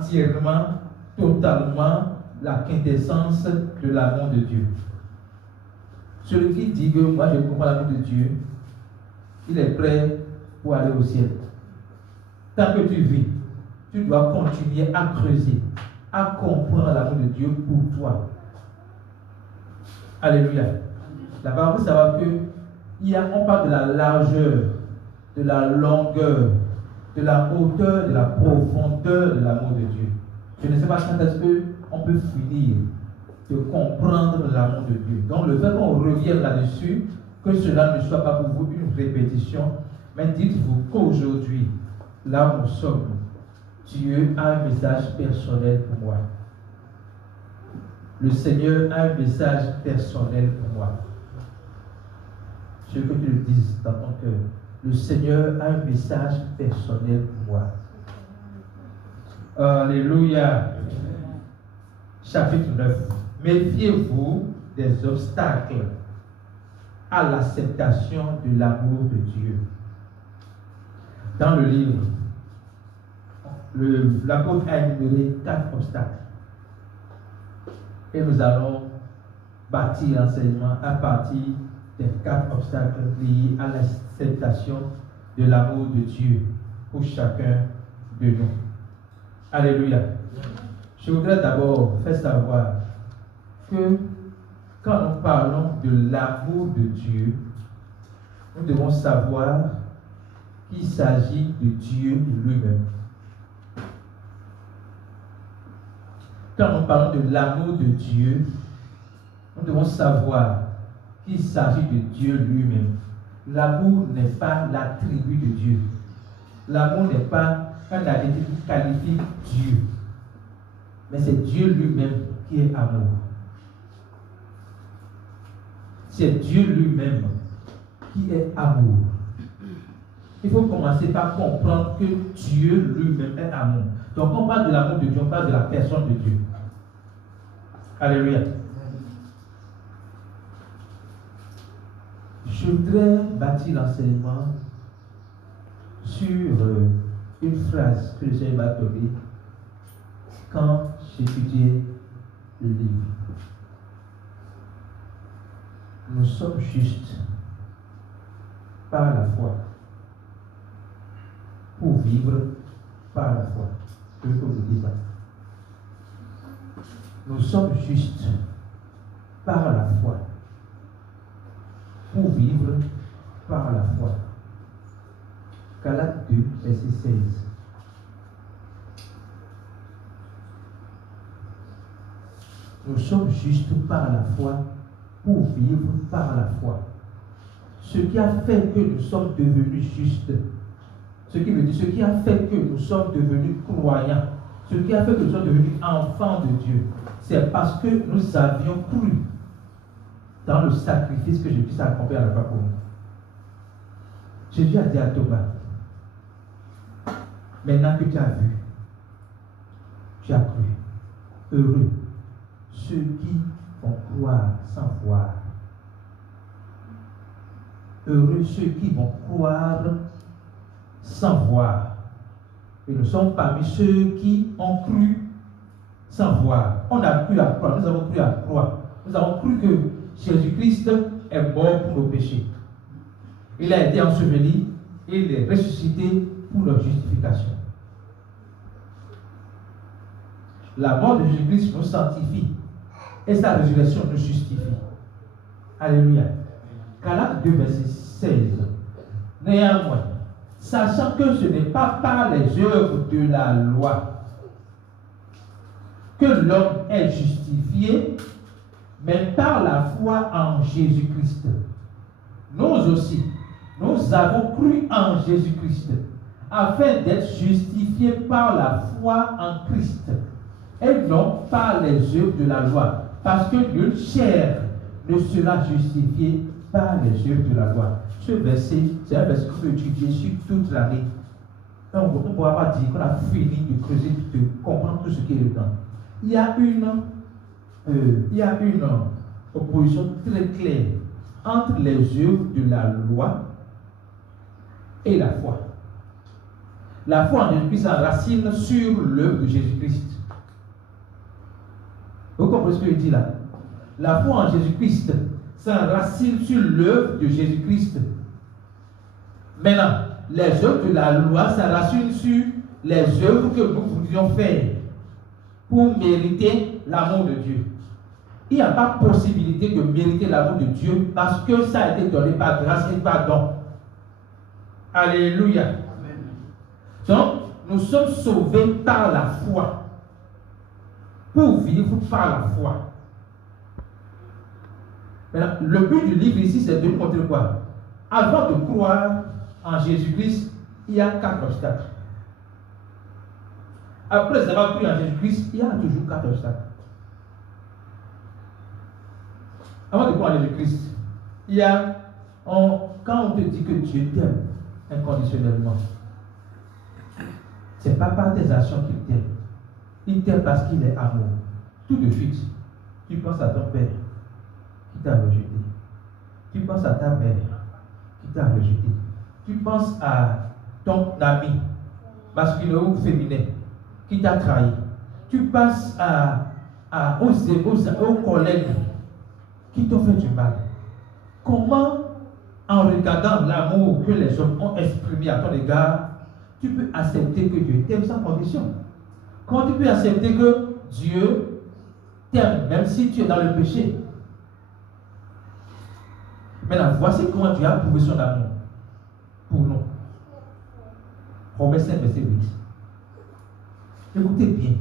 entièrement, totalement la quintessence de l'amour de Dieu. Celui qui dit que moi je comprends l'amour de Dieu, il est prêt pour aller au ciel. Tant que tu vis, tu dois continuer à creuser, à comprendre l'amour de Dieu pour toi. Alléluia. La parole veut savoir on parle de la largeur, de la longueur, de la hauteur, de la profondeur de l'amour de Dieu. Je ne sais pas quand est-ce qu'on peut finir de comprendre l'amour de Dieu. Donc le fait qu'on revienne là-dessus, que cela ne soit pas pour vous une répétition, mais dites-vous qu'aujourd'hui, là où nous sommes, Dieu a un message personnel pour moi. Le Seigneur a un message personnel pour moi. Je veux que tu le dises dans ton cœur. Le Seigneur a un message personnel pour moi. Alléluia. Chapitre 9. Méfiez-vous des obstacles à l'acceptation de l'amour de Dieu. Dans le livre, l'apôtre a énuméré 4 obstacles. Et nous allons bâtir l'enseignement à partir des 4 obstacles liés à l'acceptation de l'amour de Dieu pour chacun de nous. Alléluia. Je voudrais d'abord faire savoir que quand nous parlons de l'amour de Dieu, nous devons savoir qu'il s'agit de Dieu lui-même. Quand nous parlons de l'amour de Dieu, nous devons savoir qu'il s'agit de Dieu lui-même. L'amour n'est pas l'attribut de Dieu. L'amour n'est pas un adjectif qui qualifie Dieu. Mais c'est Dieu lui-même qui est amour. C'est Dieu lui-même qui est amour. Il faut commencer par comprendre que Dieu lui-même est amour. Donc on parle de l'amour de Dieu, on parle de la personne de Dieu. Alléluia. Je voudrais bâtir l'enseignement sur une phrase que le Seigneur m'a donnée quand j'étudiais le livre. Nous sommes justes par la foi pour vivre par la foi. Je veux que vous disiez ça. Nous sommes justes par la foi pour vivre par la foi. Galates 2, verset 16. Nous sommes justes par la foi pour vivre par la foi. Ce qui a fait que nous sommes devenus justes, ce qui veut dire, ce qui a fait que nous sommes devenus croyants, ce qui a fait que nous sommes devenus enfants de Dieu, c'est parce que nous avions cru dans le sacrifice que Jésus a accompli à la croix pour nous. Jésus a dit à Thomas, maintenant que tu as vu, tu as cru. Heureux ceux qui vont croire sans voir. Heureux ceux qui vont croire sans voir. Et nous sommes parmi ceux qui ont cru sans voir. On a cru à croire, nous avons cru à croire. Nous avons cru que Jésus-Christ est mort pour nos péchés. Il a été enseveli et il est ressuscité pour leur justification. La mort de Jésus-Christ nous sanctifie et sa résurrection nous justifie. Alléluia. Galates 2, verset 16. Néanmoins, sachant que ce n'est pas par les œuvres de la loi que l'homme est justifié, mais par la foi en Jésus-Christ. Nous aussi, nous avons cru en Jésus-Christ, afin d'être justifiés par la foi en Christ, et non par les œuvres de la loi, parce que nulle chair ne sera justifiée par les œuvres de la loi. Ce verset, c'est un verset qu'on peut étudier sur toute l'année. On ne pourra pas dire qu'on a fini de creuser, de comprendre tout ce qui est dedans. Il y a une opposition très claire entre les œuvres de la loi et la foi. La foi en Jésus-Christ s'enracine sur l'œuvre de Jésus-Christ. Vous comprenez ce que je dis là? La foi en Jésus-Christ s'enracine sur l'œuvre de Jésus-Christ. Maintenant, les œuvres de la loi s'enracinent sur les œuvres que nous voulions faire pour mériter l'amour de Dieu. Il n'y a pas possibilité de mériter l'amour de Dieu parce que ça a été donné par grâce et par don. Alléluia. Donc, nous sommes sauvés par la foi. Pour vivre par la foi. Maintenant, le but du livre ici, c'est de nous montrer quoi? Avant de croire en Jésus-Christ, il y a 4 obstacles. Après avoir cru en Jésus-Christ, il y a toujours 4 obstacles. Avant de croire en Jésus-Christ, il y a, quand on te dit que Dieu t'aime inconditionnellement, ce n'est pas par tes actions qu'il t'aime. Il t'aime parce qu'il est amour. Tout de suite, tu penses à ton père qui t'a rejeté. Tu penses à ta mère qui t'a rejeté. Tu penses à ton ami, masculin ou féminin, qui t'a trahi. Tu penses aux collègues qui t'ont fait du mal. Comment, en regardant l'amour que les hommes ont exprimé à ton égard, tu peux accepter que Dieu t'aime sans condition? Comment tu peux accepter que Dieu t'aime même si tu es dans le péché? Maintenant, voici comment Dieu a prouvé son amour pour nous. Romains 5, verset 8. Écoutez bien.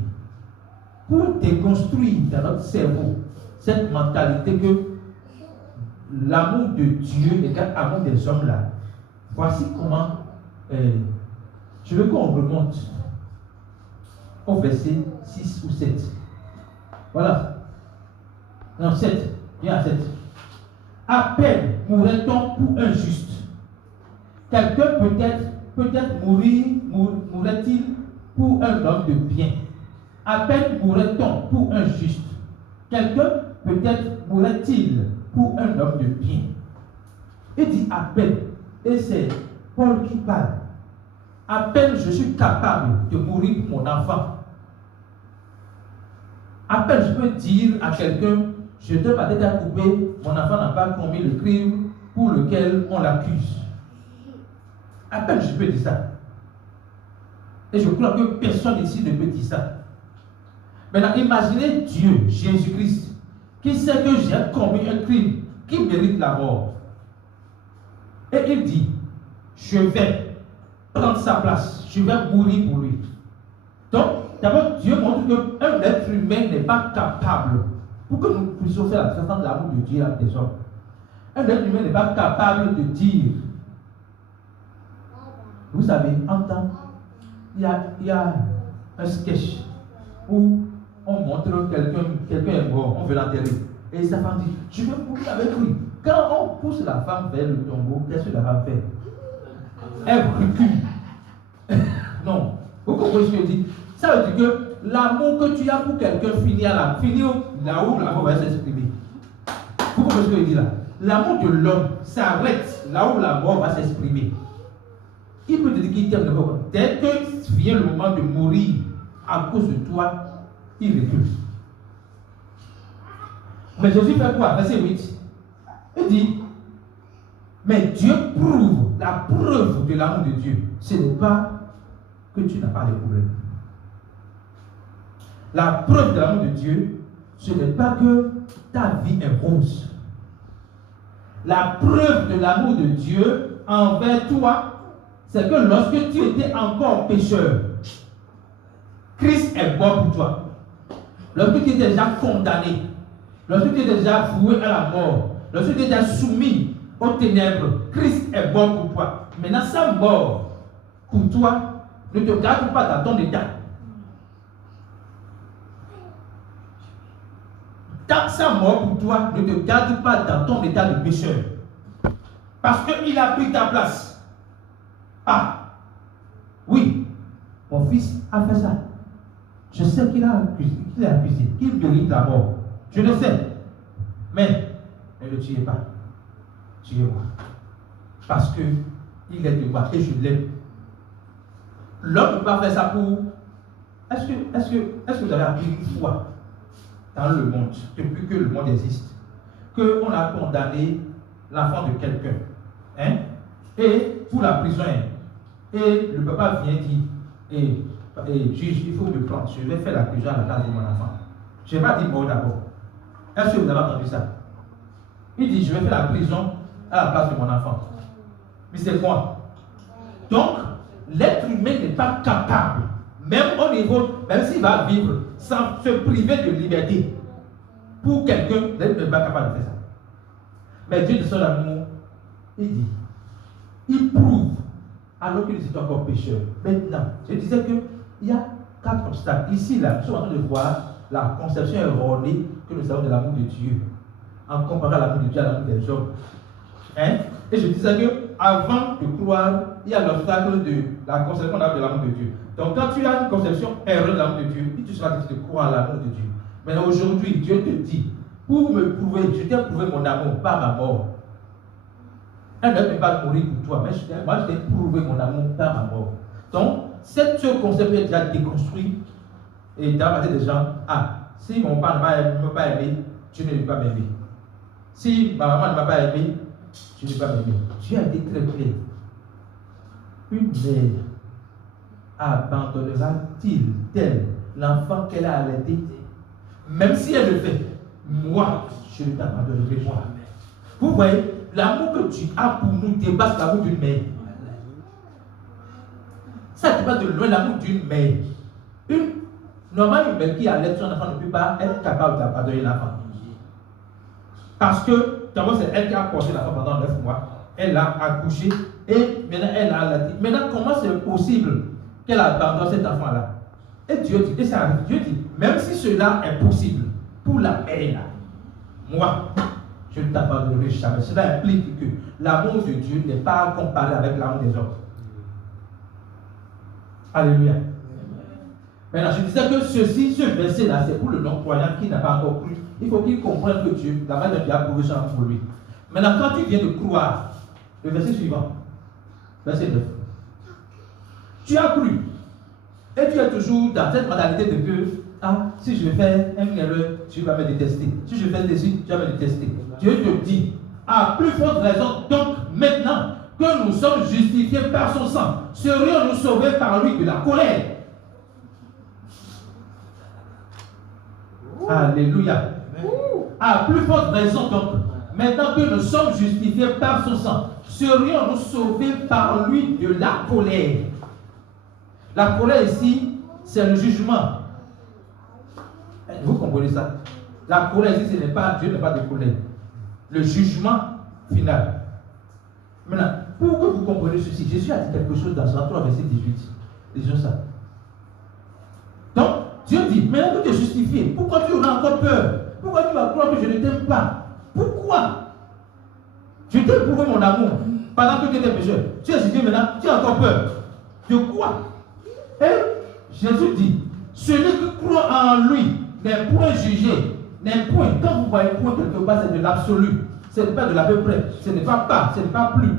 Pour déconstruire dans notre cerveau cette mentalité que l'amour de Dieu égale l'amour des hommes là, voici comment je veux qu'on remonte au verset 6 ou 7. Voilà. Non, 7. Viens à 7. À peine mourrait-on pour un juste. Quelqu'un peut-être mourrait-il pour un homme de bien. À peine mourrait-on pour un juste. Quelqu'un peut-être mourrait-il pour un homme de bien. Il dit à peine. Et c'est Paul qui parle. À peine je suis capable de mourir pour mon enfant. À peine je peux dire à quelqu'un, je donne ma tête à couper, mon enfant n'a pas commis le crime pour lequel on l'accuse. À peine je peux dire ça. Et je crois que personne ici ne peut dire ça. Maintenant, imaginez Dieu, Jésus-Christ, qui sait que j'ai commis un crime qui mérite la mort. Et il dit, je vais prendre sa place, je vais mourir pour lui. Donc, d'abord, Dieu montre qu'un être humain n'est pas capable, pour que nous puissions faire la différence de l'amour de Dieu avec des hommes. Un être humain n'est pas capable de dire, vous savez, en temps, il y a un sketch où on montre quelqu'un est mort, on veut l'enterrer. Et sa femme dit, je vais mourir avec lui. Quand on pousse la femme vers le tombeau, qu'est-ce que la femme fait? Elle recule. Non. Vous comprenez ce que je dis? Ça veut dire que l'amour que tu as pour quelqu'un finit là où l'amour va s'exprimer. Vous comprenez ce que je dis là? L'amour de l'homme s'arrête là où la mort va s'exprimer. Il peut te dire qu'il t'aime d'abord. Dès que vient le moment de mourir à cause de toi, il recule. Mais Jésus fait quoi? Verset 8. Il dit, mais Dieu prouve, la preuve de l'amour de Dieu, ce n'est pas que tu n'as pas de problème. La preuve de l'amour de Dieu, ce n'est pas que ta vie est rose. La preuve de l'amour de Dieu envers toi, c'est que lorsque tu étais encore pécheur, Christ est mort pour toi. Lorsque tu étais déjà condamné, lorsque tu étais déjà voué à la mort, lorsque tu étais déjà soumis aux ténèbres, Christ est mort pour toi. Maintenant, sa mort pour toi ne te garde pas dans ton état. Sa mort pour toi ne te garde pas dans ton état de pécheur. Parce qu'il a pris ta place. Ah, oui, mon fils a fait ça. Je sais qu'il a accusé, qu'il mérite la mort. Je le sais. Mais ne le tuez pas. Tuez-moi. Parce qu'il est de moi et je l'aime. L'homme ne peut pas faire ça pour... Est-ce que vous avez appris une fois dans le monde, depuis que le monde existe, qu'on a condamné l'enfant de quelqu'un, hein, et pour la prison, et le papa vient dire, et juge, il faut me prendre, je vais faire la prison à la place de mon enfant. Je n'ai pas dit mort d'abord. Est-ce que vous avez entendu ça? Il dit, je vais faire la prison à la place de mon enfant. Mais c'est quoi? Donc, l'être humain n'est pas capable, même au niveau, même s'il va vivre sans se priver de liberté, pour quelqu'un, l'être n'est pas capable de faire ça. Mais Dieu de son amour, il dit, il prouve, alors que nous étions encore pécheurs. Maintenant, je disais qu'il y a 4 obstacles. Ici, là, nous sommes en train de voir la conception erronée que nous avons de l'amour de Dieu, en comparant l'amour de Dieu à l'amour des hommes. Hein? Et je disais qu'avant de croire, il y a l'obstacle de la conception qu'on a de l'amour de Dieu. Donc, quand tu as une conception erronée de l'amour de Dieu, tu seras difficile de croire à l'amour de Dieu. Mais aujourd'hui, Dieu te dit, pour me prouver, je t'ai prouvé mon amour par ma mort. Elle ne peut pas mourir pour toi, mais moi je t'ai prouvé mon amour par ma mort. Donc, cette concept est déjà déconstruit et dans la tête des gens, si mon père ne m'a pas aimé, tu ne peux pas m'aimer. Si ma maman ne m'a pas aimé, tu ne peux pas m'aimer. Dieu a été très clair. Une mère abandonnera-t-il tel l'enfant qu'elle a allaité? Même si elle le fait, moi, je ne t'abandonnerai moi. Vous voyez, l'amour que tu as pour nous dépasse l'amour d'une mère. Ça dépasse de loin l'amour d'une mère. Normalement, une mère qui allait son enfant ne peut pas être capable d'abandonner l'enfant. Parce que, d'abord, c'est elle qui a porté l'enfant pendant 9 mois. Elle l'a accouché et maintenant elle a allaité. Maintenant, comment c'est possible qu'elle abandonne cet enfant-là? Et Dieu dit, et ça arrive, Dieu dit, même si cela est possible pour la mère là, moi, je ne t'abandonnerai jamais. Cela implique que l'amour de Dieu n'est pas comparé avec l'amour des autres. Alléluia. Maintenant, je disais que ce verset-là, c'est pour le non-croyant qui n'a pas encore cru. Il faut qu'il comprenne que Dieu, la main de Dieu a prouvé son amour pour lui. Maintenant, quand tu viens de croire, le verset suivant, verset 9, tu as cru. Et tu es toujours dans cette modalité de que, si je fais une erreur, tu vas me détester. Si je fais ceci, tu vas me détester. Dieu te dit, à plus forte raison, donc maintenant que nous sommes justifiés par son sang, serions-nous sauvés par lui de la colère? Alléluia. À plus forte raison, donc, maintenant que nous sommes justifiés par son sang, serions-nous sauvés par lui de la colère? La colère ici, c'est le jugement. Vous comprenez ça? La colère ici, ce n'est pas Dieu, n'est pas de colère. Le jugement final. Maintenant, pour que vous compreniez ceci, Jésus a dit quelque chose dans Jean 3, verset 18. Disons ça. Donc, Dieu dit, maintenant que tu es justifié, pourquoi tu auras encore peur? Pourquoi tu vas croire que je ne t'aime pas? Pourquoi? Je t'ai prouvé mon amour pendant que tu étais pécheur. Tu es justifié maintenant, tu as encore peur. De quoi? Et Jésus dit, celui qui croit en lui n'est point jugé, n'est point. Quand vous voyez point quelque part, c'est de l'absolu. Ce n'est pas de l'à peu près. Ce n'est pas, ce n'est pas plus.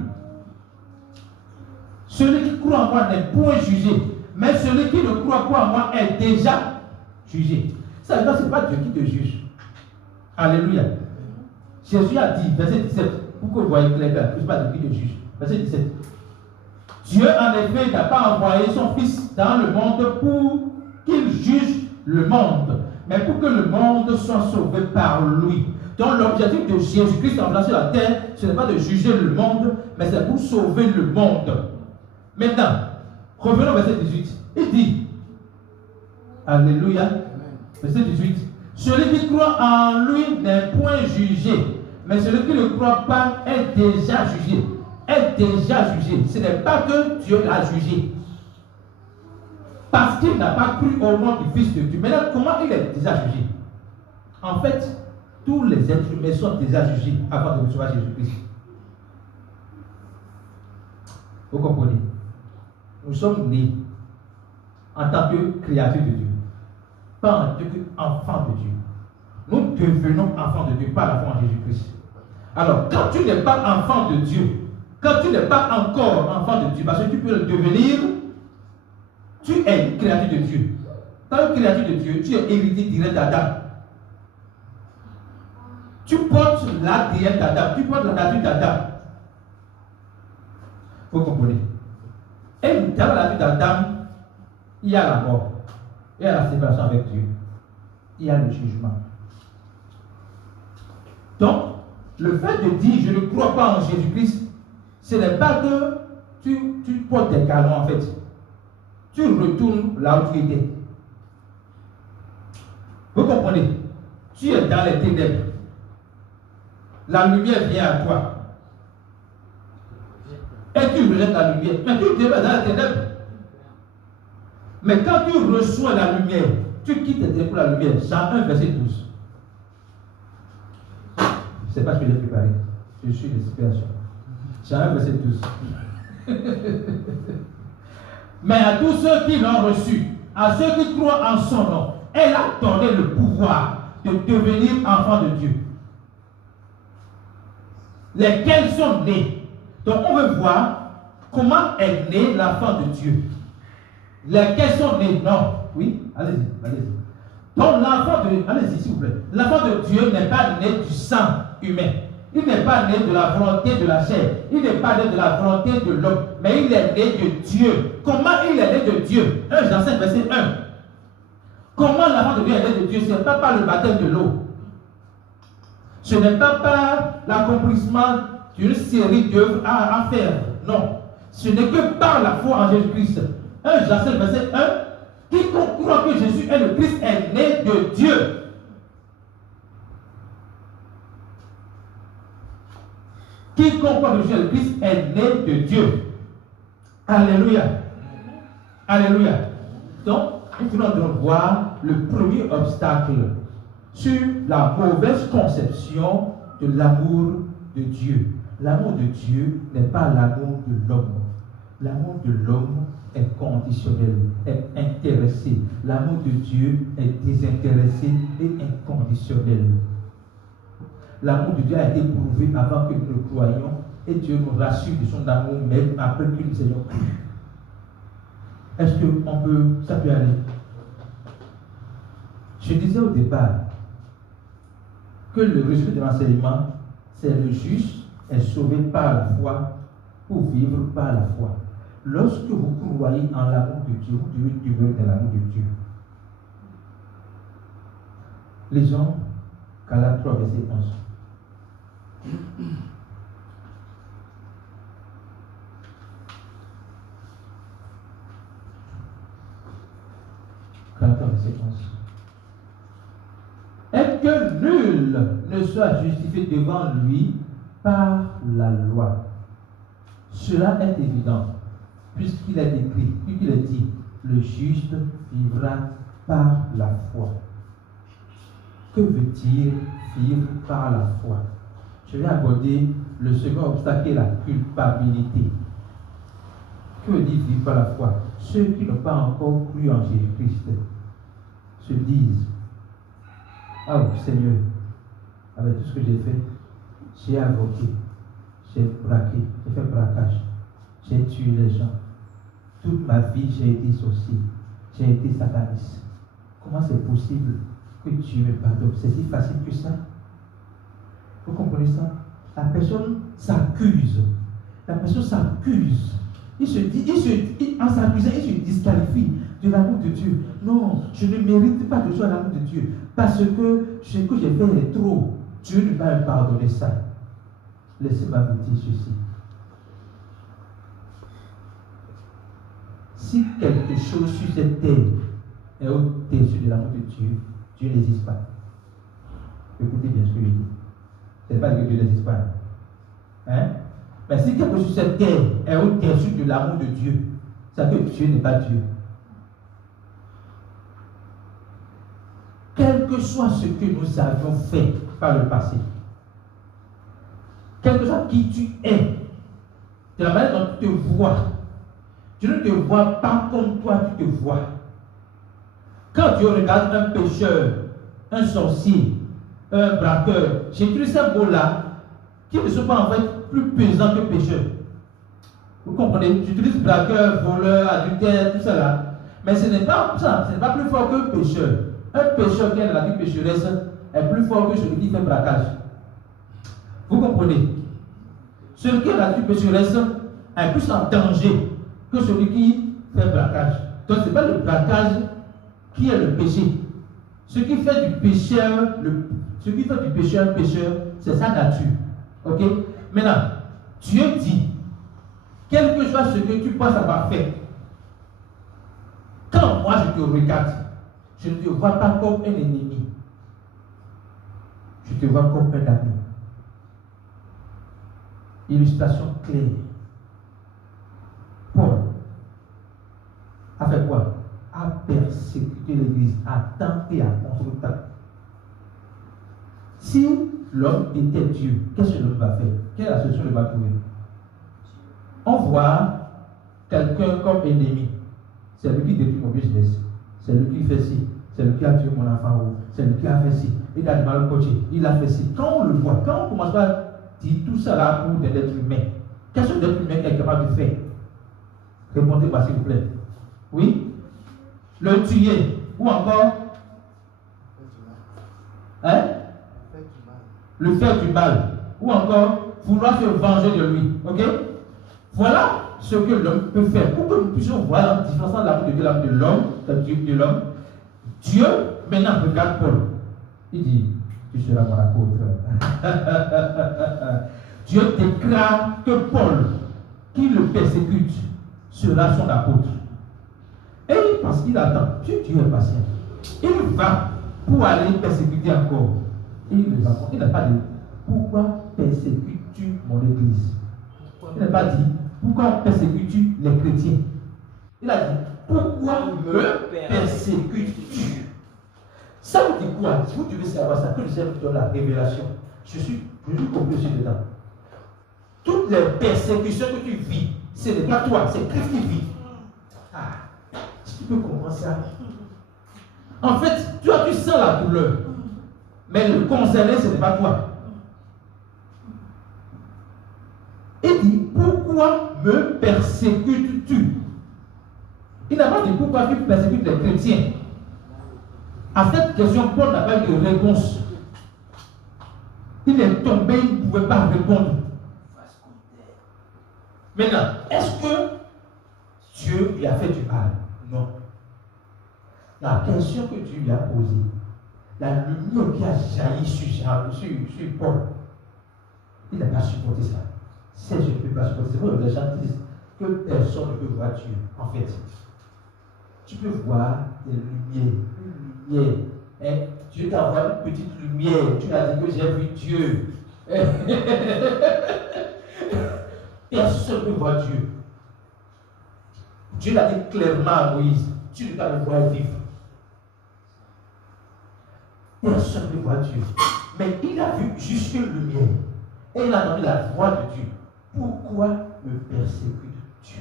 Celui qui croit en moi n'est point jugé. Mais celui qui ne croit pas en moi est déjà jugé. Ça veut dire que ce n'est pas Dieu qui te juge. Alléluia. Jésus a dit, verset 17, pour que vous voyez clair, ce n'est pas Dieu qui te juge. Verset 17. Dieu, en effet, n'a pas envoyé son Fils dans le monde pour qu'il juge le monde, mais pour que le monde soit sauvé par lui. Donc l'objectif de Jésus-Christ en place sur la terre, ce n'est pas de juger le monde, mais c'est pour sauver le monde. Maintenant, revenons au verset 18. Il dit, Alléluia, verset 18, celui qui croit en lui n'est point jugé, mais celui qui ne croit pas est déjà jugé. Est déjà jugé. Ce n'est pas que Dieu l'a jugé. Parce qu'il n'a pas cru au nom du Fils de Dieu. Maintenant, comment il est déjà jugé? En fait, tous les êtres humains sont déjà jugés avant de recevoir Jésus-Christ. Vous comprenez? Nous sommes nés en tant que créatures de Dieu, pas en tant qu'enfants de Dieu. Nous devenons enfants de Dieu par la foi en Jésus-Christ. Alors, quand tu n'es pas enfant de Dieu, quand tu n'es pas encore enfant de Dieu, parce que tu peux le devenir Tu es une créature de Dieu. Quand une créature de Dieu, tu es héritier direct d'Adam. Tu portes l'ADN d'Adam, tu portes la nature d'Adam. Vous comprenez? Et dans la nature d'Adam, il y a la mort, il y a la séparation avec Dieu, il y a le jugement. Donc, le fait de dire je ne crois pas en Jésus-Christ, ce n'est pas que tu portes des galons en fait. Tu retournes là où tu étais. Vous comprenez? Tu es dans les ténèbres. La lumière vient à toi. Et tu rejettes la lumière. Mais tu demeures dans les ténèbres. Mais quand tu reçois la lumière, tu quittes tes ténèbres pour la lumière. Jean 1, verset 12. Ce n'est pas ce que j'ai préparé. Je suis l'inspiration. Jean 1, verset 12. Mais à tous ceux qui l'ont reçu, à ceux qui croient en son nom, elle a donné le pouvoir de devenir enfants de Dieu. Lesquels sont nés. Donc on veut voir comment est né l'enfant de Dieu. Lesquels sont nés. Non. Oui, allez-y, allez-y. Donc l'enfant de... Allez-y, s'il vous plaît. L'enfant de Dieu n'est pas né du sang humain. Il n'est pas né de la volonté de la chair. Il n'est pas né de la volonté de l'homme. Mais il est né de Dieu. Comment il est né de Dieu? 1 Jean 5, verset 1. Comment l'enfant de Dieu est né de Dieu? Ce n'est pas par le baptême de l'eau. Ce n'est pas par l'accomplissement d'une série d'œuvres à faire. Non. Ce n'est que par la foi en Jésus-Christ. 1 Jean 5, verset 1. Quiconque croit que Jésus est le Christ est né de Dieu. Quiconque croit que Jésus est le Christ est né de Dieu. Alléluia. Alléluia. Donc, nous allons voir le premier obstacle sur la mauvaise conception de l'amour de Dieu. L'amour de Dieu n'est pas l'amour de l'homme. L'amour de l'homme est conditionnel, est intéressé. L'amour de Dieu est désintéressé et inconditionnel. L'amour de Dieu a été prouvé avant que nous le croyions et Dieu nous rassure de son amour même après que nous ayons cru. Est-ce que ça peut aller? Je disais au départ que le résumé de l'enseignement, c'est le juste est sauvé par la foi pour vivre par la foi. Lorsque vous croyez en l'amour de Dieu, vous devez demeurer dans l'amour de Dieu. Lisons Galates 3, verset 11. Verset 11. Et que nul ne soit justifié devant lui par la loi. Cela est évident, puisqu'il est écrit, puisqu'il est dit, le juste vivra par la foi. Que veut dire vivre par la foi? Je vais aborder le second obstacle qui est la culpabilité. Que veut dire vivre par la foi? Ceux qui n'ont pas encore cru en Jésus-Christ se disent, oh Seigneur, avec tout ce que j'ai fait, j'ai avorté, j'ai braqué, j'ai fait braquage, j'ai tué les gens. Toute ma vie, j'ai été sorcier, j'ai été sataniste. Comment c'est possible que Dieu me pardonne? C'est si facile que ça? Vous comprenez ça? La personne s'accuse. La personne s'accuse. Il se dit, en s'accusant, il se disqualifie de l'amour de Dieu. Non, je ne mérite pas de recevoir l'amour de Dieu. Parce que ce que j'ai fait est trop. Dieu ne va me pardonner ça. Laissez-moi vous dire ceci. Si quelque chose sur cette terre est au-dessus de l'amour de Dieu, Dieu n'existe pas. Écoutez bien ce que je dis. Ce n'est pas que Dieu n'existe pas. Hein? Mais si quelque chose sur cette terre est au-dessus de l'amour de Dieu, c'est que Dieu n'est pas Dieu. Quel que soit ce que nous avions fait par le passé, quel que soit qui tu es, de la manière dont tu te vois, Dieu ne te voit pas comme toi tu te vois. Quand Dieu regarde un pécheur, un sorcier, un braqueur, j'utilise ces mots-là qui ne sont pas en fait plus pesants que pécheur. Vous comprenez? J'utilise braqueur, voleur, adultère, tout ça là. Mais ce n'est pas ça, ce n'est pas plus fort qu'un pécheur. Un pécheur qui est dans la vie pécheresse est plus fort que celui qui fait braquage. Vous comprenez? Celui qui est dans la vie pécheresse est plus en danger que celui qui fait braquage. Donc ce n'est pas le braquage qui est le péché. Ce qui fait du pécheur, pécheur, c'est sa nature. Ok? Maintenant, Dieu dit, quel que soit ce que tu penses avoir fait, quand moi je te regarde, je ne te vois pas comme un ennemi. Je te vois comme un ami. Illustration claire. Paul a fait quoi? A persécuté l'Église à temps et à contre-temps. Si l'homme était Dieu, qu'est-ce que l'homme va faire? Quelle est la solution qu'il va trouver? On voit quelqu'un comme ennemi. C'est lui qui détruit mon business. C'est lui qui fait ci. C'est lui qui a tué mon enfant. C'est lui qui a fait ci. Il a du mal au coaché. Il a fait ci. Quand on le voit, quand on commence à dire tout ça là pour des êtres humains, qu'est-ce que l'être humain est capable de faire? Répondez-moi s'il vous plaît. Oui? Le tuer. Ou encore? Hein? Le faire du mal. Ou encore? Vouloir se venger de lui. Ok? Voilà ce que l'homme peut faire. Pour que nous puissions voir la différence entre l'amour de Dieu et l'amour de l'homme. Dieu, maintenant, regarde Paul. Il dit, tu seras mon apôtre. Dieu déclare que Paul, qui le persécute, sera son apôtre. Et parce qu'il attend, Dieu est patient. Il va pour aller persécuter encore. Il n'a pas dit, pourquoi persécutes-tu mon église? Il n'a pas dit, pourquoi persécutes-tu les chrétiens? Il a dit, pourquoi me persécutes-tu? Ça vous dit quoi? Si vous devez savoir ça, que le Seigneur vous donne la révélation. Je suis compris dedans. Toutes les persécutions que tu vis, ce n'est pas toi, c'est Christ qui vit. Ah, si tu peux comprendre ça. En fait, toi, tu sens la douleur. Mais le concerné, ce n'est pas toi. Il dit, pourquoi me persécutes-tu? Il n'a pas dit pourquoi tu persécutes les chrétiens. À cette question, Paul n'a pas eu de réponse. Il est tombé, il ne pouvait pas répondre. Maintenant, est-ce que Dieu lui a fait du mal? Non. La question que Dieu lui a posée, la lumière qui a jailli sur Paul, il n'a pas supporté ça. Si je ne peux pas supporter, c'est vrai, les gens disent que personne ne peut voir Dieu. En fait, tu peux voir des lumières, une lumière. Hein? Dieu t'a envoyé une petite lumière. Tu as dit que j'ai vu Dieu. Personne ne peut voir Dieu. Dieu l'a dit clairement à Moïse, tu ne peux pas me voir vivre. Personne ne peut voir Dieu. Mais il a vu juste une lumière. Et il a entendu la voix de Dieu. Pourquoi me persécute-tu?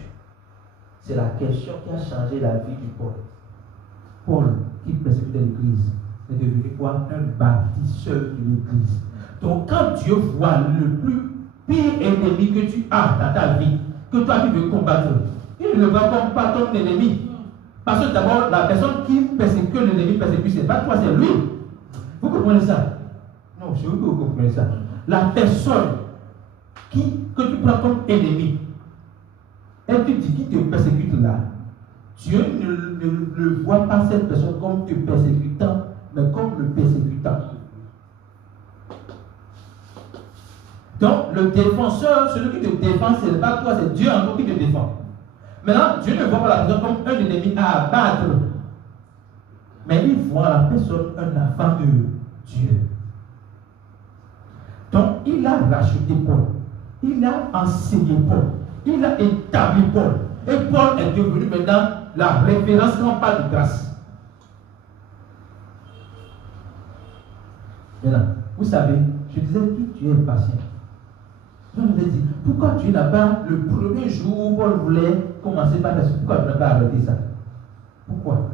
C'est la question qui a changé la vie du Paul. Paul, qui persécutait l'Église, est devenu quoi? Un bâtisseur de l'Église. Donc quand Dieu voit le plus pire ennemi que tu as dans ta vie, que toi tu veux combattre, il ne le voit comme pas ton ennemi. Parce que d'abord, la personne qui persécute l'ennemi persécute, c'est pas toi, c'est lui. Vous comprenez ça? Non, je veux que vous compreniez ça. La personne que tu prends comme ennemi, et tu dis qui te persécute là, Dieu ne voit pas cette personne comme te persécutant, mais comme le persécutant. Donc, le défenseur, celui qui te défend, ce n'est pas toi, c'est Dieu encore qui te défend. Maintenant, Dieu ne voit pas la personne comme un ennemi à abattre, mais il voit la personne un enfant de Dieu. Donc, il a racheté Paul, il a enseigné Paul, il a établi Paul, et Paul est devenu maintenant la référence quand on parle de grâce. Maintenant, vous savez, je disais que Dieu est patient. Je vous ai dit, pourquoi Dieu n'a pas, le premier jour où Paul voulait commencer par la suite, pourquoi Dieu n'a pas arrêté ça? Pourquoi?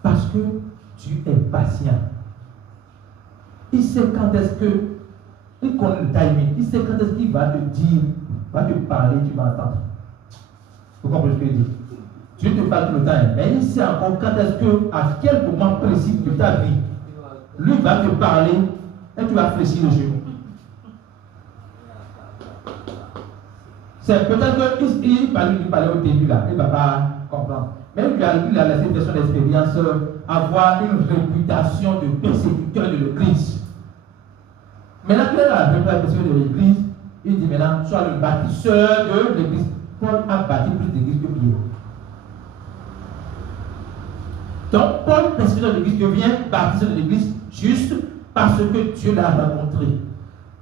Parce que Dieu est patient. Il sait quand est-ce que, il connaît le timing, il sait quand est-ce qu'il va te dire, va te parler, tu vas entendre. Vous comprenez ce que je dis? Dieu te parle tout le temps, mais il sait encore quand est-ce que, à quel moment précis de ta vie, lui va te parler et tu vas fléchir le genou. C'est peut-être qu'il parlait au début là, il ne va pas comprendre. Mais il a laissé de son expérience avoir une réputation de persécuteur de l'Église. Maintenant qu'il a la réputation de l'Église, il dit maintenant, sois le bâtisseur de l'Église. Paul a bâti plus d'églises que Pierre. Donc, Paul, persécuteur de l'Église, devient bâtisseur de l'Église juste parce que Dieu l'a rencontré.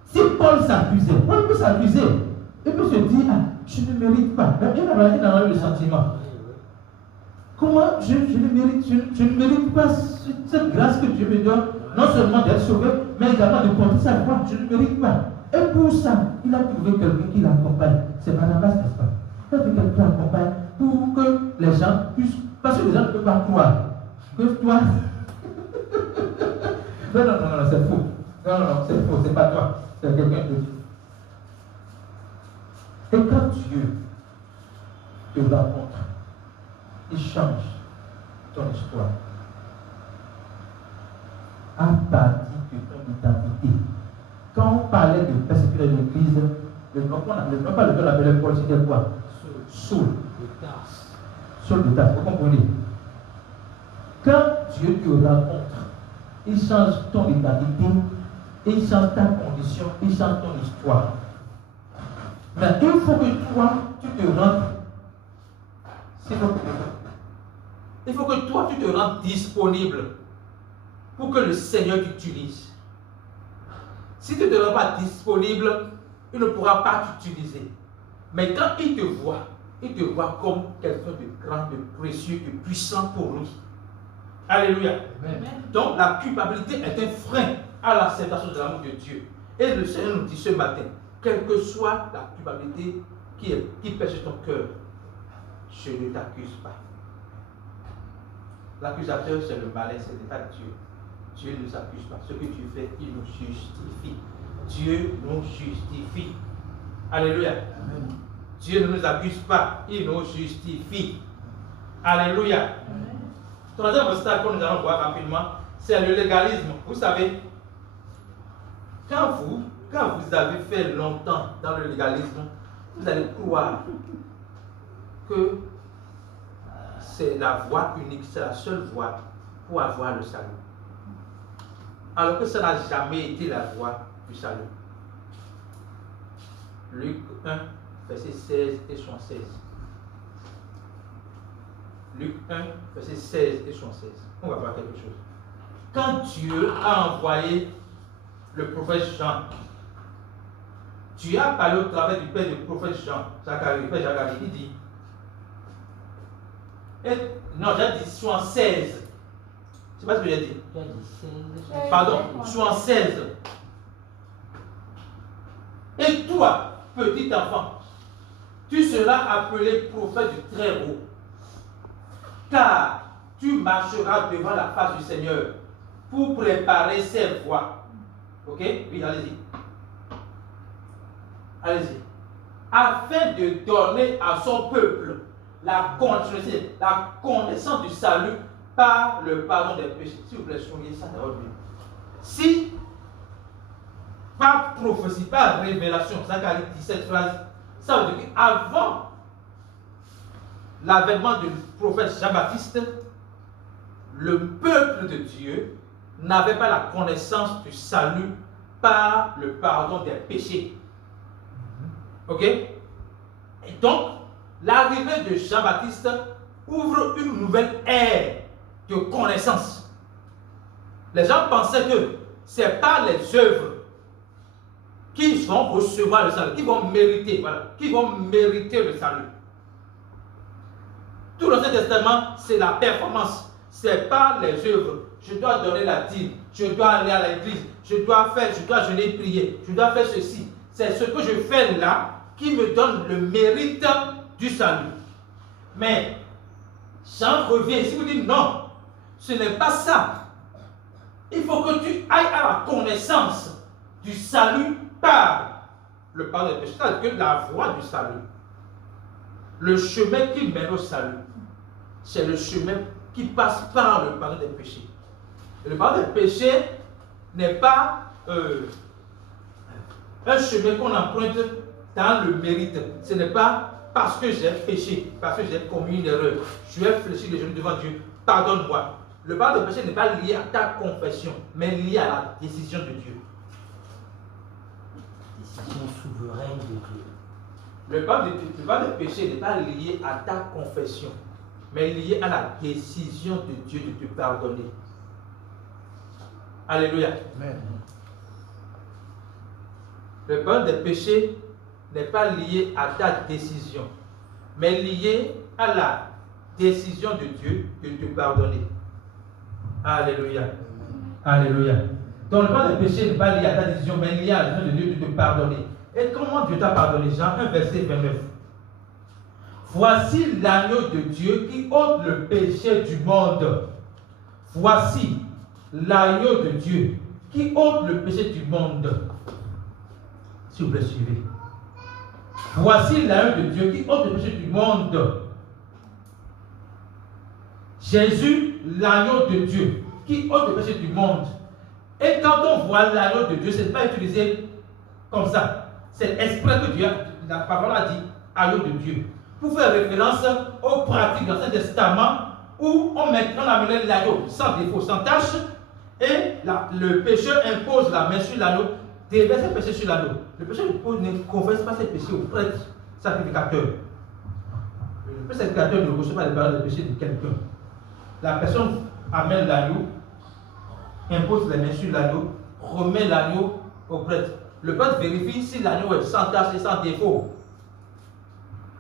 Si Paul s'accusait, Paul peut s'accuser. Il peut se dire, ah, je ne mérite pas. Il a eu le sentiment. Comment je ne mérite pas cette grâce que Dieu me donne, non seulement d'être sauvé, mais également de porter sa foi. Je ne mérite pas. Et pour ça, il a trouvé quelqu'un qui l'accompagne. C'est Barnabas, n'est-ce pas? Il a trouvé quelqu'un qui l'accompagne pour que les gens puissent. Parce que les gens ne peuvent pas croire que toi. non, c'est faux. Non, c'est faux, c'est pas toi. C'est quelqu'un d'autre. Et quand Dieu te rencontre, il change ton histoire à partir de ton identité. Quand on parlait de persécuteur de l'Église, le nom pas lequel on appelait Paul, c'était quoi? Saul. Saul de Tarse, vous comprenez? Quand Dieu te rencontre, il change ton identité, il change ta condition, il change ton histoire. Mais il faut que toi, tu te rendes. Il faut que toi, tu te rendes disponible pour que le Seigneur t'utilise. Si tu ne te rends pas disponible, il ne pourra pas t'utiliser. Mais quand il te voit comme quelqu'un de grand, de précieux, de puissant pour lui. Alléluia. Amen. Donc la culpabilité est un frein à l'acceptation de l'amour de Dieu. Et le Seigneur nous dit ce matin, quelle que soit la culpabilité qui pèse sur ton cœur, je ne t'accuse pas. L'accusateur, c'est le malin, c'est l'état de Dieu. Dieu ne nous accuse pas. Ce que tu fais, il nous justifie. Dieu nous justifie. Alléluia. Amen. Dieu ne nous accuse pas, il nous justifie. Alléluia. Amen. Troisième obstacle que nous allons voir rapidement, c'est le légalisme. Vous savez, quand vous avez fait longtemps dans le légalisme, vous allez croire que c'est la voie unique, c'est la seule voie pour avoir le salut. Alors que ça n'a jamais été la voie du salut. Luc 1, verset 16 et 76. Luc 1, verset 16 et 76. On va voir quelque chose. Quand Dieu a envoyé le prophète Jean, Dieu a parlé au travers du père du prophète Jean, Zacharie, père Zacharie, il dit, non, j'ai dit 76. C'est pas ce que j'ai dit. Pardon, 76. Et toi, petit enfant, tu seras appelé prophète du Très-Haut, car tu marcheras devant la face du Seigneur pour préparer ses voies. Ok? Oui, allez-y. Allez-y. Afin de donner à son peuple la connaissance du salut par le pardon des péchés. S'il vous plaît, soulignez ça dans votre Bible. Si, par prophétie, par révélation, Zacharie 17 phrases, ça veut dire qu'avant l'avènement du prophète Jean-Baptiste, le peuple de Dieu n'avait pas la connaissance du salut par le pardon des péchés. Ok? Et donc, l'arrivée de Jean-Baptiste ouvre une nouvelle ère de connaissance. Les gens pensaient que c'est par les œuvres qu'ils vont recevoir le salut, qu'ils vont mériter, qu'ils vont mériter le salut. Tout l'Ancien Testament, c'est la performance. C'est par les œuvres. Je dois donner la dîme, je dois aller à l'église, je dois jeûner, prier, je dois faire ceci. C'est ce que je fais là qui me donne le mérite du salut. Mais Jean revient ici, vous dit non, ce n'est pas ça. Il faut que tu ailles à la connaissance du salut par le pardon des péchés, c'est-à-dire que la voie du salut, le chemin qui mène au salut. c'est le chemin qui passe par le pardon des péchés. Et le pardon des péchés n'est pas un chemin qu'on emprunte dans le mérite. Ce n'est pas parce que j'ai péché, parce que j'ai commis une erreur. Je vais fléchir les genoux devant Dieu. Pardonne-moi. Le pardon des péchés n'est pas lié à ta confession, mais lié à la décision de Dieu. Décision souveraine de Dieu. Le pardon des péchés n'est pas lié à ta confession, mais lié à la décision de Dieu de te pardonner. Alléluia. Amen. Le pardon des péchés n'est pas lié à ta décision, mais lié à la décision de Dieu de te pardonner. Alléluia. Alléluia. Donc le pardon des péchés n'est pas lié à ta décision, mais lié à la décision de Dieu de te pardonner. Et comment Dieu t'a pardonné? Jean 1, verset 29. Voici l'agneau de Dieu qui ôte le péché du monde. Voici l'agneau de Dieu qui ôte le péché du monde. S'il vous plaît, suivez. Voici l'agneau de Dieu qui ôte le péché du monde. Jésus, l'agneau de Dieu qui ôte le péché du monde. Et quand on voit l'agneau de Dieu, ce n'est pas utilisé comme ça. C'est exprès que Dieu, la parole a dit agneau de Dieu. Pour faire référence aux pratiques de l'Ancien Testament où on amenait l'agneau sans défaut, sans tache, et le pécheur impose la main sur l'agneau, déverse ses péchés sur l'agneau. Le pécheur ne confesse pas ses péchés au prêtre sacrificateur. Le prêtre sacrificateur ne reçoit pas les paroles de péché de quelqu'un. La personne amène l'agneau, impose les mains sur l'agneau, remet l'agneau au prêtre. Le prêtre vérifie si l'agneau est sans tache et sans défaut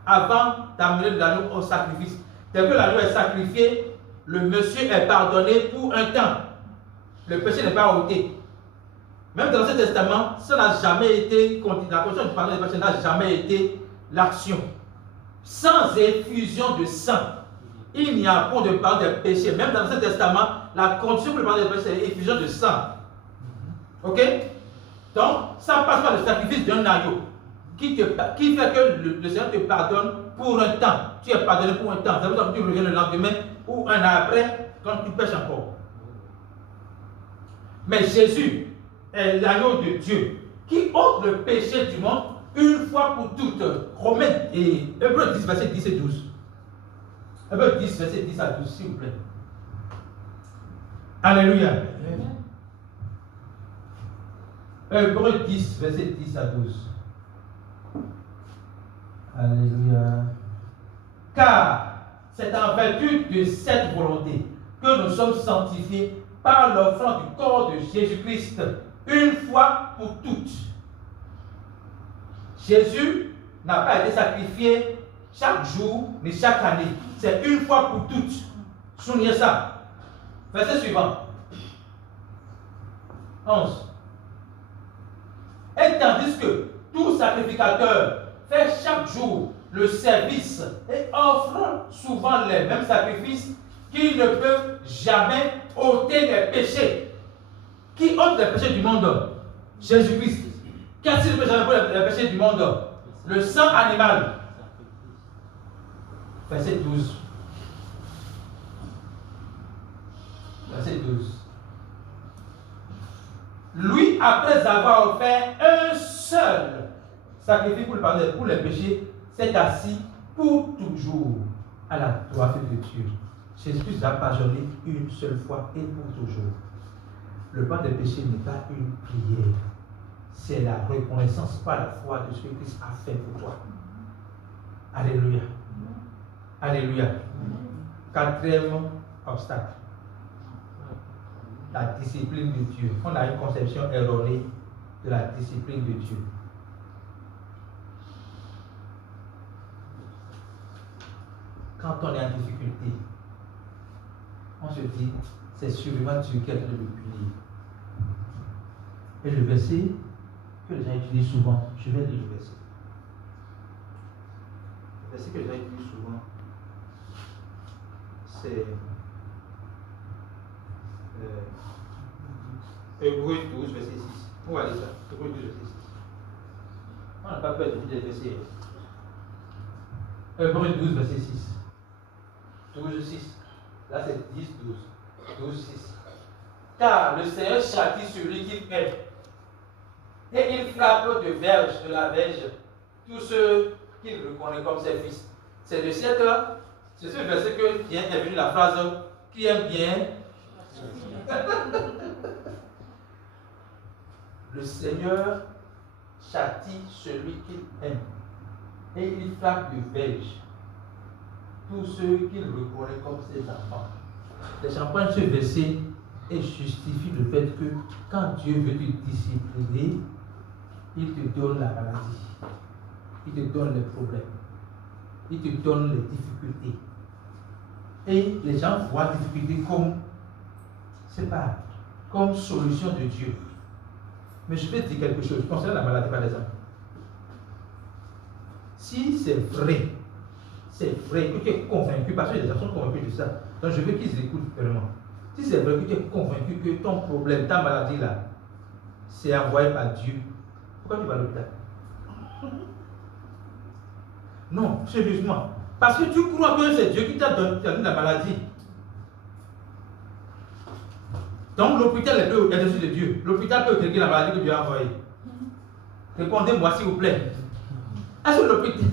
avant d'amener l'agneau au sacrifice. Dès que l'agneau est sacrifié, le monsieur est pardonné pour un temps. Le péché n'est pas ôté. Même dans l'Ancien Testament, ça n'a jamais été, la condition du pardon des péchés n'a jamais été l'action. Sans effusion de sang, il n'y a pas de pardon des péchés. Même dans l'Ancien Testament, la condition pour le pardon des péchés, c'est l'effusion de sang. Ok? Donc, ça passe par le sacrifice d'un agneau qui fait que le Seigneur te pardonne pour un temps. Tu es pardonné pour un temps. Ça veut dire que tu reviens le lendemain ou un an après quand tu pêches encore. Mais Jésus est l'agneau de Dieu qui ôte le péché du monde une fois pour toutes. Romains et Hébreux 10, verset 10 et 12. Hébreux 10, verset 10 à 12, s'il vous plaît. Alléluia. Hébreux 10, verset 10 à 12. Alléluia. Car c'est en vertu de cette volonté que nous sommes sanctifiés par l'offrande du corps de Jésus-Christ une fois pour toutes. Jésus n'a pas été sacrifié chaque jour ni chaque année. C'est une fois pour toutes. Souvenez ça. Verset suivant. 11. Et tandis que tout sacrificateur fait chaque jour le service et offre souvent les mêmes sacrifices qui ne peuvent jamais ôter les péchés. Qui ôte les péchés du monde? Jésus-Christ. Qu'a-t-il fait jamais pour les péchés du monde? Le sang animal. Verset 12. Verset 12. Lui, après avoir offert un seul sacrifice pour les péchés, s'est assis pour toujours à la droite de Dieu. Jésus a pardonné une seule fois et pour toujours. Le pardon des péchés n'est pas une prière, c'est la reconnaissance par la foi de ce que Christ a fait pour toi. Alléluia. Alléluia. Quatrième obstacle. La discipline de Dieu. On a une conception erronée de la discipline de Dieu. Quand on est en difficulté, on se dit, c'est sûrement Dieu qui est en train de me punir. Et le verset que les gens utilisent souvent, je vais lire le verset. Le verset que les gens utilisent souvent, c'est Hébreux 12, verset 6. On va lire ça. Hébreux 12, verset 6. On n'a pas peur de dire les versets. Hébreux 12, verset 6. 12, 6. Là, c'est 10, 12. 12, 6. Car le Seigneur châtie celui qu'il aime. Et il frappe de verge, de la verge, tous ceux qu'il reconnaît comme ses fils. C'est de cette, c'est ce verset que vient est venue la phrase qui aime bien. Le Seigneur châtie celui qu'il aime. Et il frappe de verge tous ceux qu'il reconnaît comme ses enfants. Les champagnes, ce verset et justifie le fait que quand Dieu veut te discipliner, il te donne la maladie, il te donne les problèmes, il te donne les difficultés. Et les gens voient les difficultés comme, c'est pas, comme solution de Dieu. Mais je vais te dire quelque chose concernant la maladie par exemple. Si c'est vrai que tu es convaincu, parce que les gens sont convaincus de ça, donc je veux qu'ils écoutent vraiment. Si c'est vrai que tu es convaincu que ton problème, ta maladie là, c'est envoyé par Dieu, pourquoi tu vas à l'hôpital? Non, sérieusement. Parce que tu crois que c'est Dieu qui t'a donné la maladie. Donc l'hôpital est au-dessus de Dieu. L'hôpital peut guérir la maladie que Dieu a envoyée. Répondez-moi s'il vous plaît. Est-ce que l'hôpital...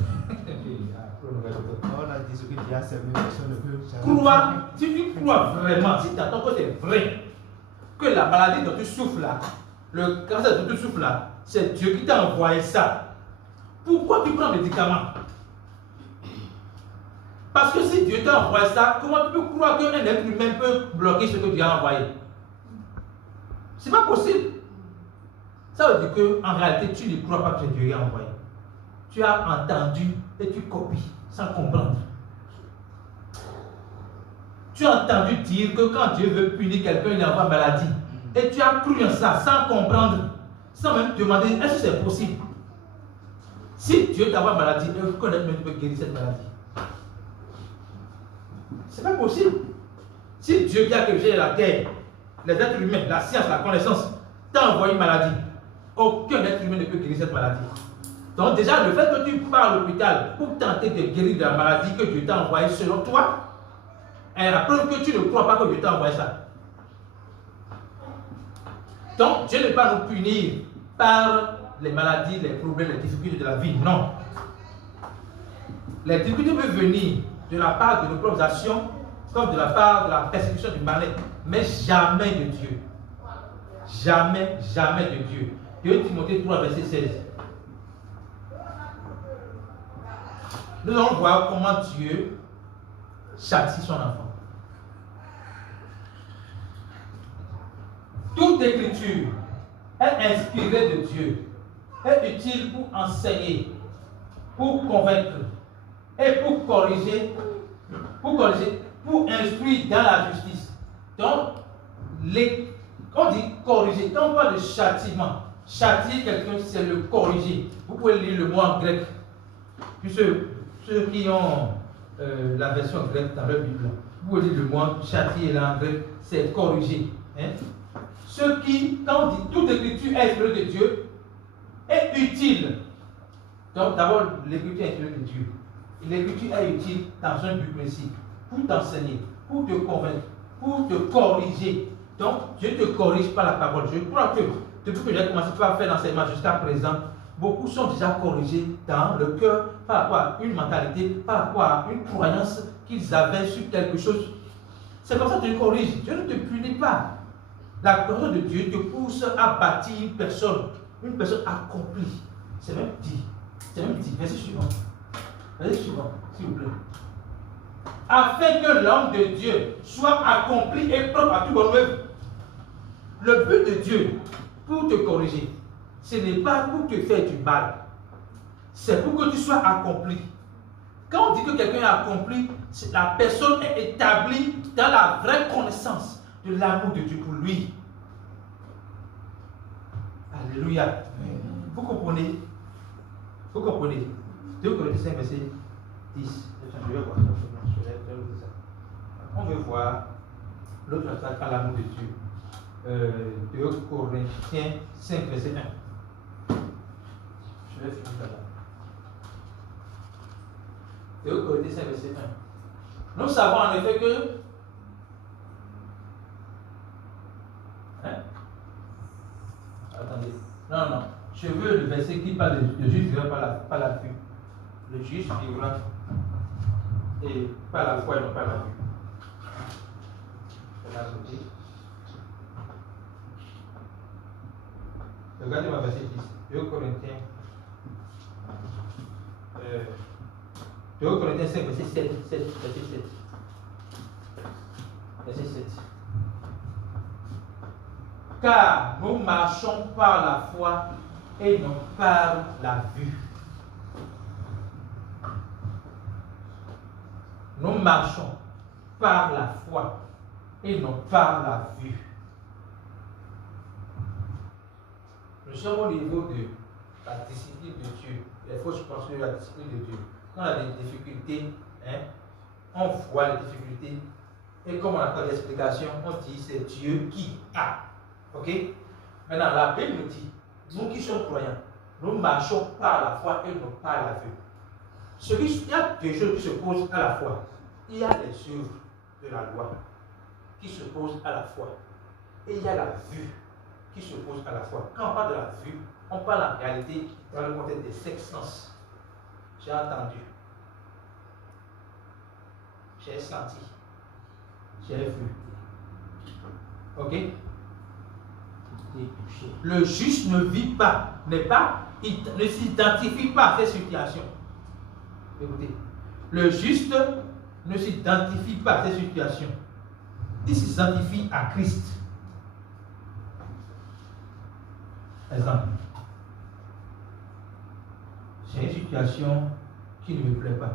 Crois, si tu crois vraiment, si tu attends que c'est vrai, que la maladie dont tu souffres là, le cancer dont tu souffres là, c'est Dieu qui t'a envoyé ça. Pourquoi tu prends des médicaments? Parce que si Dieu t'a envoyé ça, comment tu peux croire qu'un être humain peut bloquer ce que Dieu a envoyé? C'est pas possible. Ça veut dire qu'en réalité, tu ne crois pas que Dieu a envoyé. Tu as entendu et tu copies sans comprendre. Tu as entendu dire que quand Dieu veut punir quelqu'un, il envoie maladie. Et tu as cru en ça sans comprendre, sans même demander est-ce que c'est possible. Si Dieu t'envoie maladie, il faut connaître même tu peux guérir cette maladie. C'est pas possible. Si Dieu qui a créé la terre, les êtres humains, la science, la connaissance, t'a envoyé une maladie, aucun être humain ne peut guérir cette maladie. Donc déjà, le fait que tu pars à l'hôpital pour tenter de guérir de la maladie que Dieu t'a envoyée selon toi, est la preuve que tu ne crois pas que Dieu t'a envoyé ça. Donc Dieu ne peut pas nous punir par les maladies, les problèmes, les difficultés de la vie. Non. Les difficultés peuvent venir de la part de nos propres actions, comme de la part de la persécution du mal, mais jamais de Dieu. Jamais, jamais de Dieu. 2 Timothée 3, verset 16. Nous allons voir comment Dieu châtie son enfant. Toute écriture est inspirée de Dieu, est utile pour enseigner, pour convaincre et pour corriger, pour instruire dans la justice. Donc, on dit corriger, quand on parle de châtiment, châtier quelqu'un, c'est le corriger. Vous pouvez lire le mot en grec. Puis ceux qui ont la version grecque dans leur Bible, vous pouvez lire le mot châtier là en grec, c'est corriger. Hein? Ceux qui, quand on dit toute écriture est inspirée de Dieu, est utile. Donc d'abord, l'écriture est inspirée de Dieu. L'écriture est utile dans un but précis, pour t'enseigner, pour te convaincre, pour te corriger. Donc Dieu te corrige par la parole. Je crois que depuis que j'ai commencé à faire l'enseignement jusqu'à présent, beaucoup sont déjà corrigés dans le cœur par rapport à une mentalité, par rapport à une croyance qu'ils avaient sur quelque chose. C'est comme ça que Dieu corrige. Dieu ne te punit pas. La parole de Dieu te pousse à bâtir une personne accomplie. C'est même dit. Verset suivant. Verset suivant, s'il vous plaît. Afin que l'homme de Dieu soit accompli et propre à toute bonne œuvre. Le but de Dieu pour te corriger, ce n'est pas pour te faire du mal. C'est pour que tu sois accompli. Quand on dit que quelqu'un est accompli, la personne est établie dans la vraie connaissance de l'amour de Dieu pour lui. Alléluia. Vous comprenez? Vous comprenez? 2 Corinthiens 5, verset 10. Je vais voir ça. On veut voir l'autre attaque par l'amour de Dieu. 2 Corinthiens 5, verset 1. Je vais finir là-bas. 2 Corinthiens 5, verset 1. Nous savons en effet que attendez, non, je veux le verset qui parle de juste vivra par la vue. Le juste vivra et par la foi et non par la vue. Je vais l'ajouter. Regardez-moi verset 10. 2 Corinthiens 5, verset 7. Verset 7. Car nous marchons par la foi et non par la vue. Nous marchons par la foi et non par la vue. Nous sommes au niveau de la discipline de Dieu. Il faut se construire la discipline de Dieu. Quand on a des difficultés, on voit les difficultés. Et comme on a fait l'explication, on dit c'est Dieu qui a. Ok? Maintenant, la Bible nous dit, nous qui sommes croyants, nous marchons par la foi et non par la vue. Il y a deux choses qui se posent à la fois. Il y a les œuvres de la loi qui se posent à la fois. Et il y a la vue qui se pose à la fois. Quand on parle de la vue, on parle en réalité dans le contexte des 5 sens. J'ai entendu, j'ai senti, j'ai vu. Ok? Le juste ne vit pas, il ne s'identifie pas à ces situations. Écoutez, le juste ne s'identifie pas à ces situations. Il s'identifie à Christ. Exemple. J'ai une situation qui ne me plaît pas.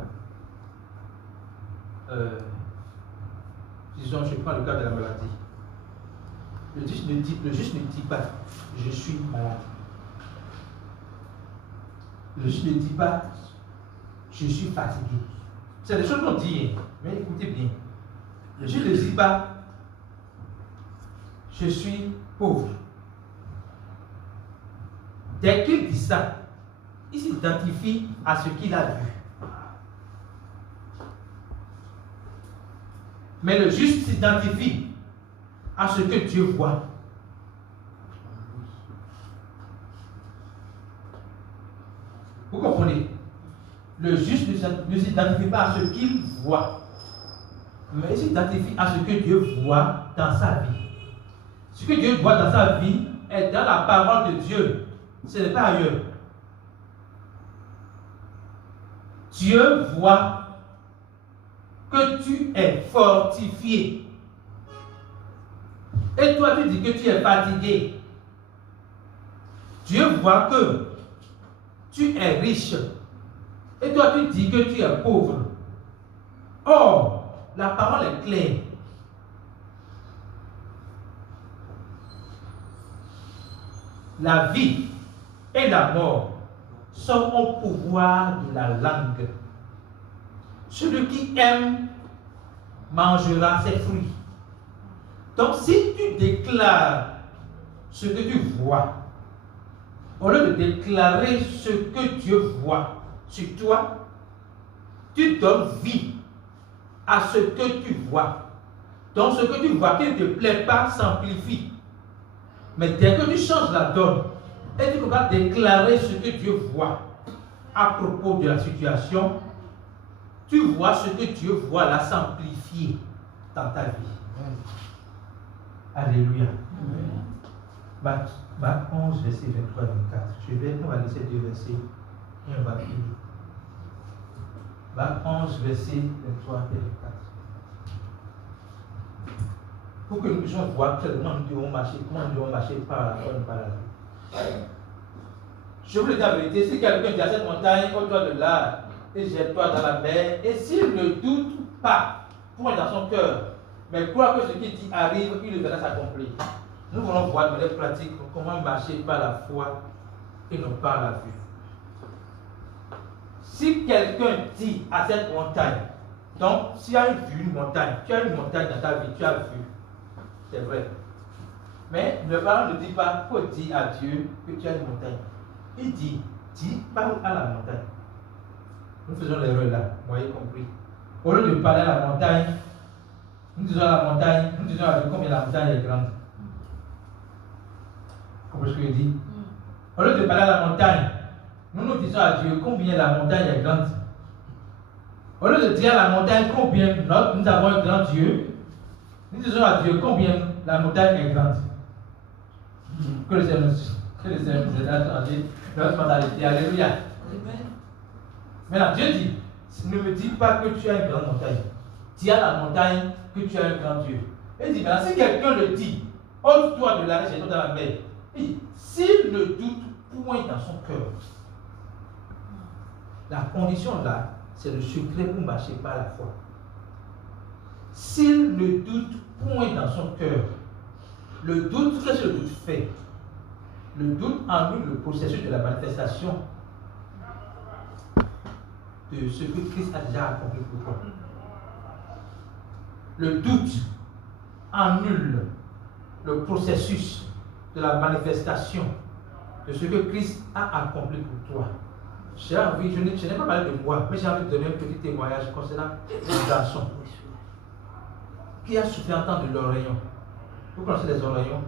Disons, je prends le cas de la maladie. Le juste ne dit pas je suis malade. Le juste ne dit pas je suis fatigué. C'est des choses qu'on dit, mais écoutez bien. Le juste ne dit pas je suis pauvre. Dès qu'il dit ça, il s'identifie à ce qu'il a vu. Mais le juste s'identifie à ce que Dieu voit. Vous comprenez? Le juste ne s'identifie pas à ce qu'il voit, mais il s'identifie à ce que Dieu voit dans sa vie. Ce que Dieu voit dans sa vie est dans la parole de Dieu. Ce n'est pas ailleurs. Dieu voit que tu es fortifié. Et toi, tu dis que tu es fatigué. Dieu voit que tu es riche. Et toi, tu dis que tu es pauvre. Or, la parole est claire. La vie et la mort sont au pouvoir de la langue. Celui qui aime mangera ses fruits. Donc, si tu déclares ce que tu vois, au lieu de déclarer ce que Dieu voit sur toi, tu donnes vie à ce que tu vois. Donc, ce que tu vois qui ne te plaît pas s'amplifie. Mais dès que tu changes la donne et tu vas déclarer ce que Dieu voit à propos de la situation, tu vois ce que Dieu voit là s'amplifier dans ta vie. Alléluia. Marc 11, verset 23-24. On va laisser 2 versets et on va finir. Marc 11, verset 23 et 24. Pour que nous puissions voir comment nous devons marcher par la foi et par la vie. Je vous le dis la vérité, si quelqu'un dit à cette montagne, ôte-toi de là et jette-toi dans la mer, et s'il ne doute pas, point dans son cœur, mais croit que ce qu'il dit arrive, il le verra s'accomplir. Nous voulons voir de manière pratique comment marcher par la foi et non par la vue. Si quelqu'un dit à cette montagne, donc s'il y a une montagne, tu as une montagne dans ta vie, tu as vu, c'est vrai. Mais le parent ne dit pas, il faut dire à Dieu que tu as une montagne. Il dit, parle à la montagne. Nous faisons l'erreur là, vous avez compris. Au lieu de parler à la montagne, nous disons à la montagne, nous disons à Dieu combien la montagne est grande. Vous comprenez ce que je dis? Au lieu de parler à la montagne, nous disons à Dieu combien la montagne est grande. Au lieu de dire à la montagne combien nous avons un grand Dieu, nous disons à Dieu combien la montagne est grande. Que les Seigneur nous aide à changer notre mentalité. Alléluia. Maintenant, Dieu dit, ne me dis pas que tu as une grande montagne. Dis à la montagne que tu as un grand Dieu. Et il dit, maintenant, si quelqu'un le dit, ôte-toi de la richesse dans la mer. Il dit, s'il ne doute point dans son cœur, la condition là, c'est le secret pour marcher par la foi. S'il ne doute point dans son cœur, le doute, qu'est-ce que le doute fait? Le doute annule le processus de la manifestation de ce que Christ a déjà accompli pour toi. Le doute annule le processus de la manifestation de ce que Christ a accompli pour toi. J'ai envie, je n'ai pas parlé de moi, mais j'ai envie de donner un petit témoignage concernant un garçon qui a souffert en temps de l'oreillon. Vous connaissez les oreillons?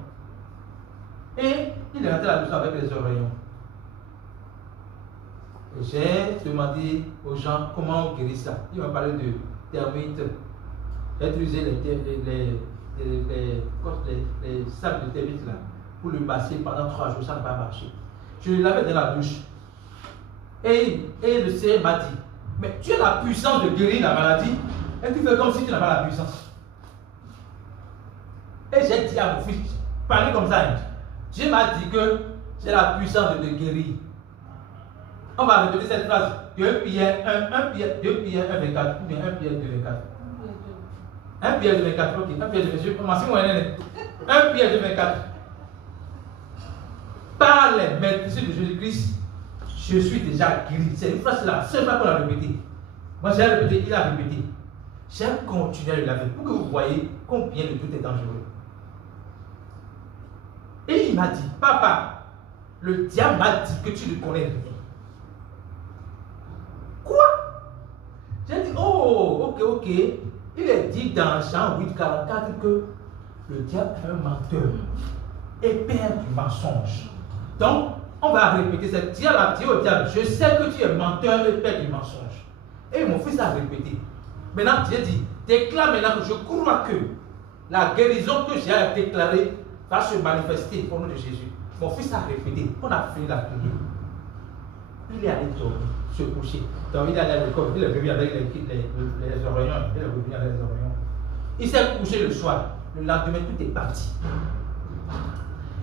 Et il est rentré à la maison avec les oreillons. Et j'ai demandé aux gens comment on guérit ça. Ils m'ont parlé de termites. J'ai utilisé les sacs de termites là pour le passer pendant 3 jours, ça n'a pas marché. Je le lavais dans la douche. Et le Seigneur m'a dit, mais tu as la puissance de guérir la maladie et tu fais comme si tu n'avais pas la puissance. Et j'ai dit à mon fils, parlez comme ça. Dieu m'a dit que j'ai la puissance de te guérir. On va répéter cette phrase. 2 Pierre 1, 24, ou bien 1 Pierre 2, 24. 1 Pierre 2, 24, ok. 1 Pierre 2, 24. 1 Pierre 2, 24. Par les maîtrises de Jésus-Christ, je suis déjà guéri. C'est une phrase là, seule fois qu'on l'a répété. Moi j'ai répété, il a répété. J'aime continuer à le laver pour que vous voyez combien le tout est dangereux. Et il m'a dit, papa, le diable m'a dit que tu ne connais rien. Quoi? J'ai dit, oh, ok. Il est dit dans Jean 8, 44 que le diable est un menteur et père du mensonge. Donc, on va répéter cette diable a dit au diable, je sais que tu es menteur et père du mensonge. Et mon fils a répété. Maintenant, Dieu dit, déclare maintenant que je crois que la guérison que j'ai déclarée va se manifester au nom de Jésus. Mon fils a répété, on a fini la prière. Il est allé dormir, se coucher. Donc il est allé à l'école, il est revenu avec les oreillons, il est revenu avec les oreillons. Il s'est couché le soir, le lendemain tout est parti.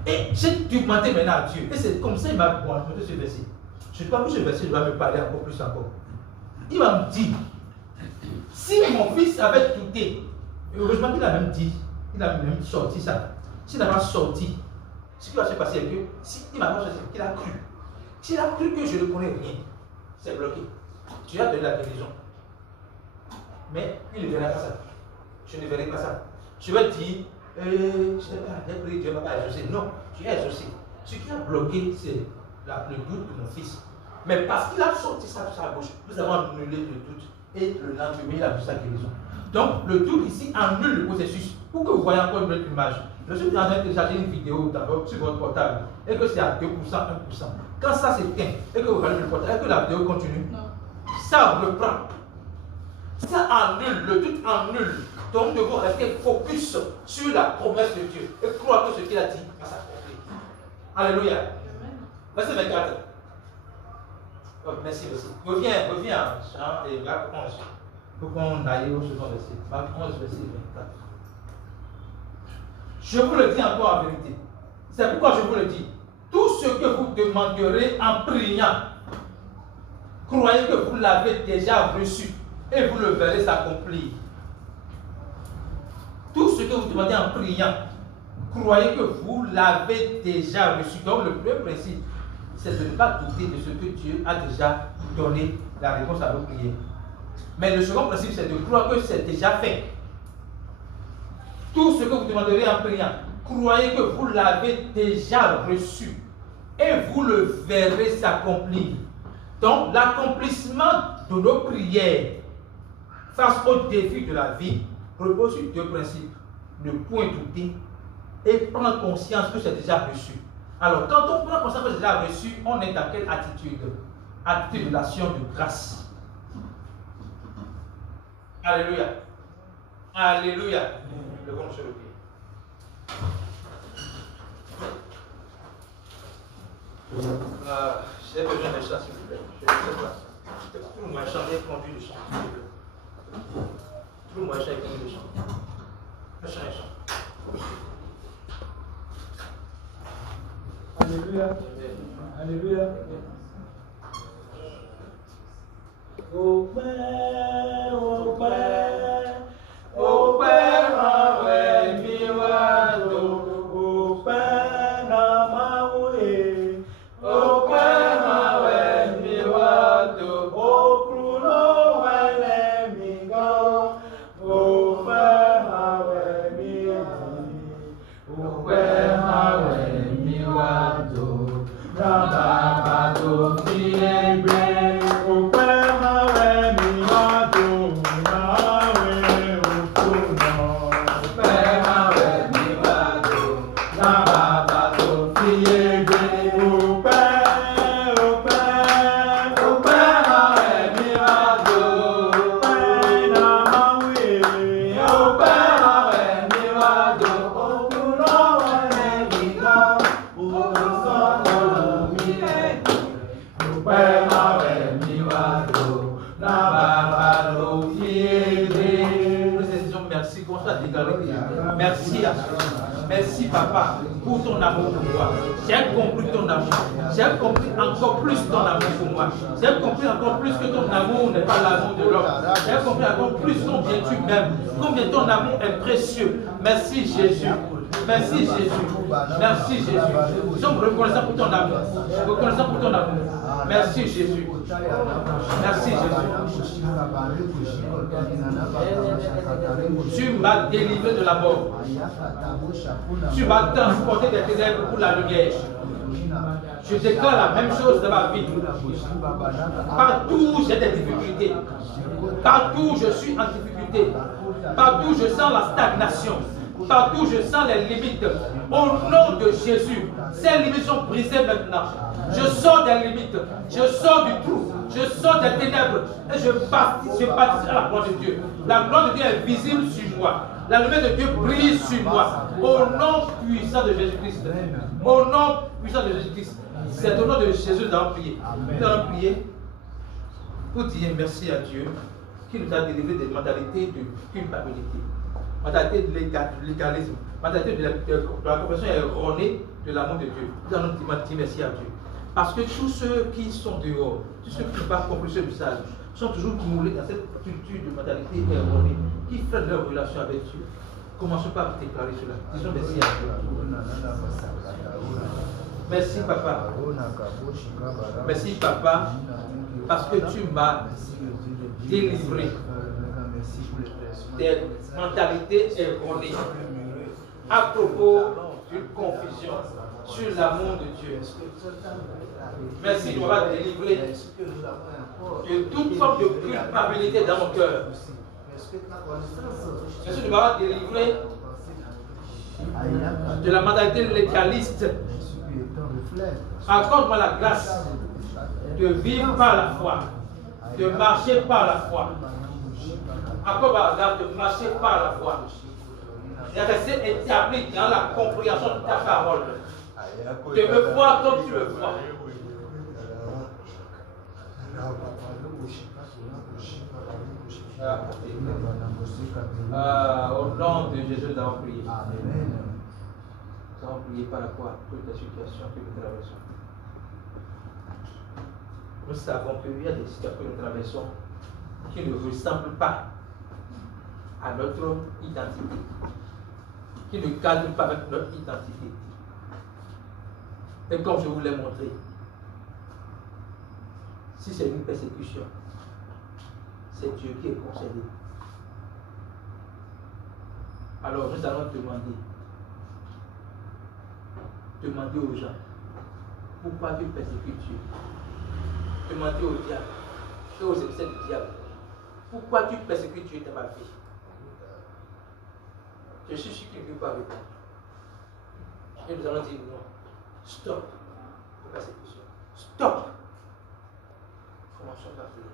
Et j'ai demandé maintenant à Dieu, et c'est comme ça qu'il m'a montré ce verset. Je crois que ce verset doit me parler encore plus encore. Il m'a dit, si mon fils avait douté, heureusement qu'il a même dit, il a même sorti ça. S'il n'a pas sorti, ce qui va se passer est que, s'il m'a pas sorti, il a cru. S'il a cru que je ne connais rien, c'est bloqué. Tu as donné la guérison. Mais il ne verra pas ça. Je ne verrai pas ça. Je vais dire, je ne sais pas, j'ai prié, Dieu ne m'a pas exaucé. Non, tu es exaucé. Ce qui a bloqué, c'est le doute de mon fils. Mais parce qu'il a sorti ça de sa bouche, nous avons annulé le doute. Et le lendemain, il a vu sa guérison. Donc, le doute ici annule le processus. Pour que vous voyez encore une autre image. Je suis en train de télécharger une vidéo sur votre portable et que c'est à 2%, 1%. Quand ça s'éteint et que vous regardez le portable, est-ce que la vidéo continue? Non. Ça reprend. Ça annule, le doute annule. Donc nous devons rester focus sur la promesse de Dieu et croire que ce qu'il a dit va s'accomplir. Alléluia. Verset 24. Oh, merci. Reviens, Jean et Marc 11. Pour qu'on aille au second verset. Marc 11, verset 24. Je vous le dis encore en vérité. C'est pourquoi je vous le dis. Tout ce que vous demanderez en priant, croyez que vous l'avez déjà reçu et vous le verrez s'accomplir. Tout ce que vous demandez en priant, croyez que vous l'avez déjà reçu. Donc le premier principe, c'est de ne pas douter de ce que Dieu a déjà donné la réponse à vos prières. Mais le second principe, c'est de croire que c'est déjà fait. Tout ce que vous demanderez en priant, croyez que vous l'avez déjà reçu et vous le verrez s'accomplir. Donc, l'accomplissement de nos prières face aux défis de la vie, repose sur deux principes. Ne point douter et prendre conscience que c'est déjà reçu. Alors, quand on prend conscience que c'est déjà reçu, on est dans quelle attitude? Attitude de l'action de grâce. Alléluia. Alléluia. Levons sur le pied. J'ai besoin de chant, s'il vous plaît. Je ne sais pas. Tout le monde chanter et conduire le chant. Tout le monde chanter et conduire le chant. Le chant est chant. Alléluia. Alléluia. Au Père, au Père, au Père, ouais, miwado, au Père, namawe, au Père, ouais, miwado, au Pruno, ouais, migo, au Père, ouais, miwado, au Père, ouais, miwado, nababado, fiegbe, au Père. Merci à toi. Merci papa pour ton amour pour moi. J'ai compris ton amour. J'ai compris encore plus ton amour pour moi. J'ai compris encore plus que ton amour n'est pas l'amour de l'homme. J'ai compris encore plus combien tu m'aimes. Combien ton amour est précieux. Merci Jésus. Merci Jésus. Merci Jésus. Nous sommes reconnaissants pour ton amour. Reconnaissants pour ton amour. Merci Jésus. Merci Jésus. Tu m'as délivré de la mort. Tu m'as transporté des ténèbres pour la lumière. Je déclare la même chose dans ma vie. Partout j'ai des difficultés. Partout je suis en difficulté. Partout je sens la stagnation. Partout je sens les limites. Au nom de Jésus, ces limites sont brisées maintenant. Je sors des limites. Je sors du trou. Je sors des ténèbres. Et je bâtis à la gloire de Dieu. La gloire de Dieu est visible sur moi. La lumière de Dieu brille sur moi. Au nom puissant de Jésus-Christ. Au nom puissant de Jésus-Christ. C'est au nom de Jésus que nous allons prier. Nous allons prier pour dire merci à Dieu qui nous a délivré des mentalités de culpabilité, mentalité de légalisme, mentalité de la compréhension erronée de l'amour de Dieu. Nous allons dire merci à Dieu. Parce que tous ceux qui sont dehors, tous ceux qui ne sont pas compris ce message, sont toujours moulés dans cette culture de mentalité erronée qui fait leur relation avec Dieu. Commençons par déclarer cela. Disons merci à Dieu. Merci papa. Merci papa, parce que tu m'as délivré des mentalités erronées à propos d'une confusion sur l'amour de Dieu. Merci de m'avoir délivré de toute forme de culpabilité dans mon cœur. Merci de m'avoir délivré de la mentalité légaliste. Accorde-moi la grâce de vivre par la foi, de marcher par la foi. Accorde-moi la grâce de marcher par la foi. Et rester établi dans la compréhension de ta parole. De me voir comme tu me vois. Au nom de Jésus, nous avons prié. Nous avons prié par la foi toute la situation que nous traversons. Nous savons qu'il y a des situations que nous traversons qui ne ressemblent pas à notre identité, qui ne cadrent pas avec notre identité. Et comme je vous l'ai montré, si c'est une persécution, c'est Dieu qui est concerné. Alors nous allons demander aux gens pourquoi tu persécutes Dieu. Demander au diable et aux émissaires du diable pourquoi tu persécutes Dieu dans ma vie? Je suis sûr qu'il ne veut pas répondre. Et nous allons dire non. Stop. La persécution. Stop. Commençons par prier.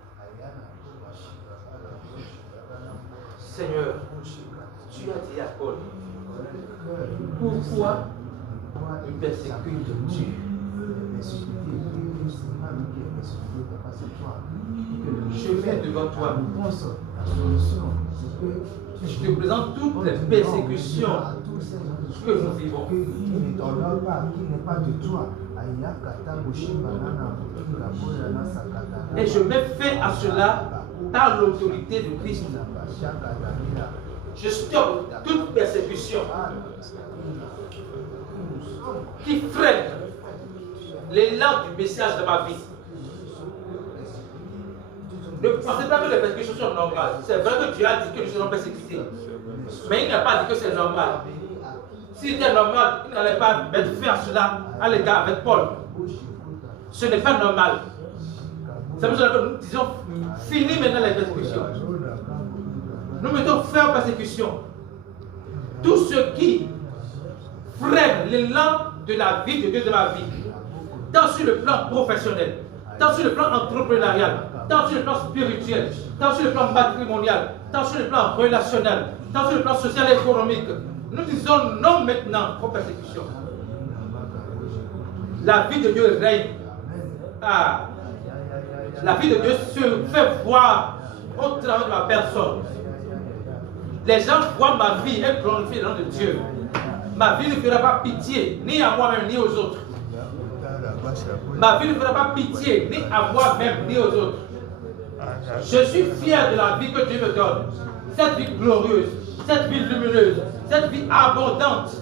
Seigneur, tu as dit à Paul, pourquoi il persécute Dieu? Je viens devant toi. Je te présente toutes les persécutions que nous vivons. Et je mets fin à cela par l'autorité de Christ. Je stoppe toute persécution qui freine l'élan du message de ma vie. Ne pensez pas que les persécutions sont normales. C'est vrai que Dieu a dit que nous serons persécutés. Mais il n'a pas dit que c'est normal. Si c'était normal, il n'allait pas mettre fin à cela à l'égard avec Paul. Ce n'est pas normal. C'est pour cela que nous disons, fini maintenant les persécutions. Nous mettons fin aux persécutions. Tout ce qui freine l'élan de la vie de Dieu de ma vie, tant sur le plan professionnel, tant sur le plan entrepreneurial, tant sur le plan spirituel, tant sur le plan matrimonial, tant sur le plan relationnel, tant sur le plan social et économique, nous disons non maintenant aux persécutions. La vie de Dieu règne. La vie de Dieu se fait voir au travers de ma personne. Les gens voient ma vie et glorifient le nom de Dieu. Ma vie ne fera pas pitié, ni à moi-même, ni aux autres. Ma vie ne fera pas pitié, ni à moi-même, ni aux autres. Je suis fier de la vie que Dieu me donne. Cette vie glorieuse, cette vie lumineuse, cette vie abondante.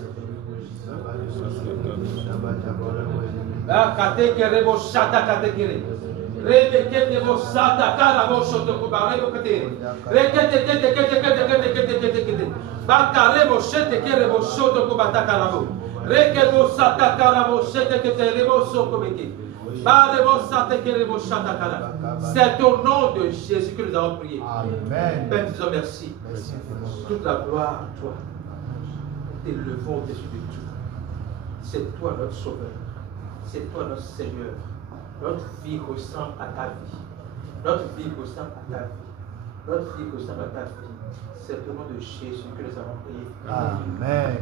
C'est au nom de Jésus que nous avons prié. Amen. Père, nous disons merci. Toute la gloire à toi. Nous t'élevons au-dessus de tout. C'est toi notre Sauveur. C'est toi notre Seigneur. Notre vie ressemble à ta vie. Notre vie ressemble à ta vie. Notre vie ressemble à ta vie. C'est au nom de Jésus que nous avons prié. Amen.